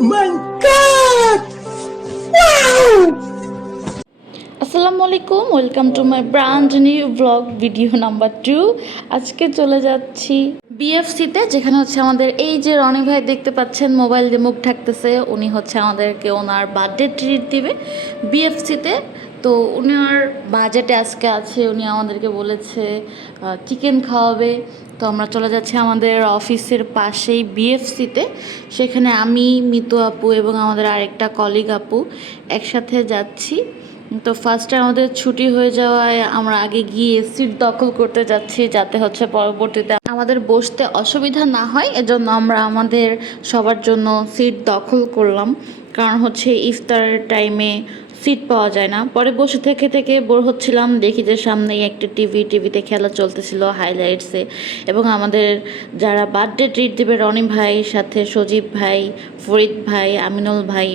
my god! Wow! আসসালামু আলাইকুম, welcome to my brand new blog video number 2। আজকে চলে যাচ্ছি বিএফসিতে, যেখানে হচ্ছে আমাদের এই যে রনি ভাই দেখতে পাচ্ছেন মোবাইল দিয়ে মুখ ঢাকতেছে, উনি হচ্ছে আমাদেরকে ওনার বার্থডে ট্রিট দিবে বিএফসিতে। তো উনার বাজেটে আজকে আছে, উনি আমাদেরকে বলেছে চিকেন খাওয়াবে। তো আমরা চলে যাচ্ছি আমাদের অফিসের পাশেই বিএফসিতে। সেখানে আমি, মিতু আপু এবং আমাদের আরেকটা কলিগ আপু একসাথে যাচ্ছি। তো ফার্স্টে আমাদের ছুটি হয়ে যাওয়ায় আমরা আগে গিয়ে সিট দখল করতে যাচ্ছি, যাতে হচ্ছে পরবর্তীতে আমাদের বসতে অসুবিধা না হয়। এজন্য আমরা আমাদের সবার জন্য সিট দখল করলাম, কারণ হচ্ছে ইফতারের টাইমে সিট পাওয়া যায় না। পরে বসে থেকে থেকে বোর হচ্ছিলাম, দেখি যে সামনেই একটা টিভিতে খেলা চলতেছিল হাইলাইটসে। এবং আমাদের যারা বার্থডে ট্রিট দেবে, রনি ভাই, সাথে সজীব ভাই, ফরিদ ভাই, আমিনুল ভাই,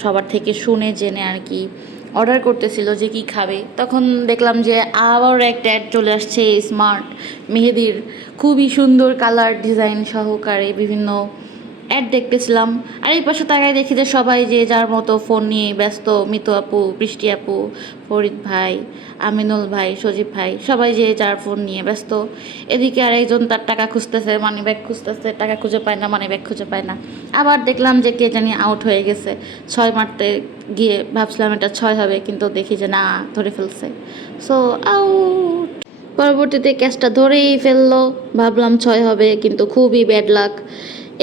সবার থেকে শুনে জেনে আর কি অর্ডার করতেছিল যে কি খাবে। তখন দেখলাম যে আবার একটা অ্যাড চলে আসছে স্মার্ট মেহেদির, খুবই সুন্দর কালার ডিজাইন সহকারে বিভিন্ন অ্যাড দেখতেছিলাম। আর এই পাশে তাকায় দেখি যে সবাই যে যার মতো ফোন নিয়ে ব্যস্ত। মিতু আপু, বৃষ্টি আপু, ফরিদ ভাই, আমিনুল ভাই, সজীব ভাই, সবাই যে যার ফোন নিয়ে ব্যস্ত। এদিকে আরেকজন তার টাকা খুঁজতেছে, মানি ব্যাগ খুঁজতেছে, টাকা খুঁজে পায় না, মানি ব্যাগ খুঁজে পায় না। আবার দেখলাম যে কে জানি আউট হয়ে গেছে। 6 মারতে গিয়ে ভাবছিলাম এটা 6 হবে, কিন্তু দেখি যে না, ধরে ফেলছে। So out. পরবর্তীতে ক্যাচটা ধরেই ফেললো, ভাবলাম 6 হবে, কিন্তু খুবই ব্যাড লাক।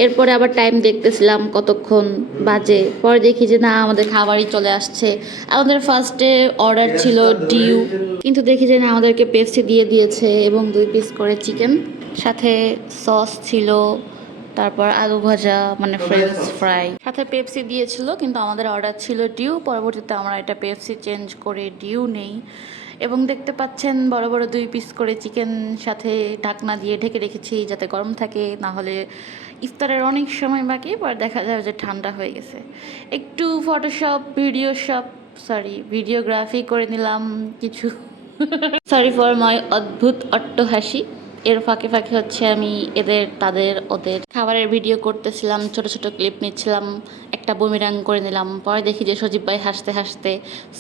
এরপরে আবার টাইম দেখতেছিলাম কতক্ষণ বাজে, পরে দেখি যে না, আমাদের খাবারই চলে আসছে। আমাদের ফার্স্টে অর্ডার ছিল ডিউ, কিন্তু দেখি যে না, আমাদেরকে পেপসি দিয়ে দিয়েছে এবং 2 পিস করে চিকেন, সাথে সস ছিল, তারপর আলু ভাজা মানে ফ্রেঞ্চ ফ্রাই, সাথে পেপসি দিয়েছিল। কিন্তু আমাদের অর্ডার ছিল ডিউ। পরবর্তীতে আমরা এটা পেপসি চেঞ্জ করে ডিউ নেই। এবং দেখতে পাচ্ছেন বড় বড় 2 পিস করে চিকেন, সাথে ঢাকনা দিয়ে ঢেকে রেখেছি যাতে গরম থাকে, না হলে ইফতারের অনেক সময় বাকি, পরে দেখা যাবে যে ঠান্ডা হয়ে গেছে। একটু ফটোশপ, ভিডিওগ্রাফি করে নিলাম কিছু। সরি ফর মাই অদ্ভুত অট্টহাসি। এর ফাঁকে ফাঁকে হচ্ছে আমি ওদের খাবারের ভিডিও করতেছিলাম, ছোট ছোট ক্লিপ নিচ্ছিলাম, একটা বুমিরাং করে নিলাম। পরে দেখি যে সজীব ভাই হাসতে হাসতে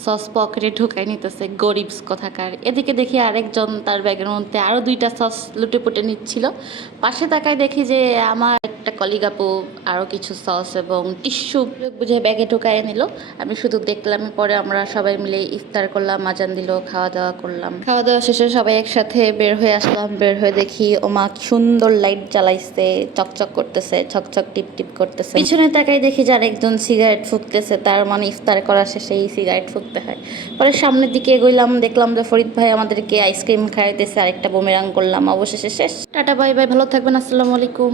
সস পকেটে ঢুকাই নিতেছে, গরিবস কথাকার। এদিকে দেখি আরেকজন তার ব্যাগের মধ্যে আরও 2টা সস লুটে পুটে নিচ্ছিল। পাশে তাকায় দেখি যে আমার একটা কলিগ আপু আরও কিছু সস এবং টিস্যু বুঝে ব্যাগে ঢুকাই নিল। আমি শুধু দেখলাম। পরে আমরা সবাই মিলে ইফতার করলাম, আজান দিল, খাওয়া দাওয়া করলাম। খাওয়া দাওয়া শেষে সবাই একসাথে বের হয়ে আসলাম। বের হয়ে দেখি ওমা কি সুন্দর লাইট জ্বালাইছে, চকচক করতেছে, ছকছক টিপ টিপ করতেছে। পিছনে তাকাই দেখি যে আরেকজন সিগারেট ফুঁকতেছে, তার মানে ইফতার করা শেষে এই সিগারেট ফুঁকতে হয়। পরে সামনের দিকে এগোইলাম, দেখলাম যে ফরিদ ভাই আমাদেরকে আইসক্রিম খাইতেছে, আরেকটা বুমেরাং করলাম। অবশেষে শেষ। টাটা বাই বাই, ভালো থাকবেন, আসসালামু আলাইকুম।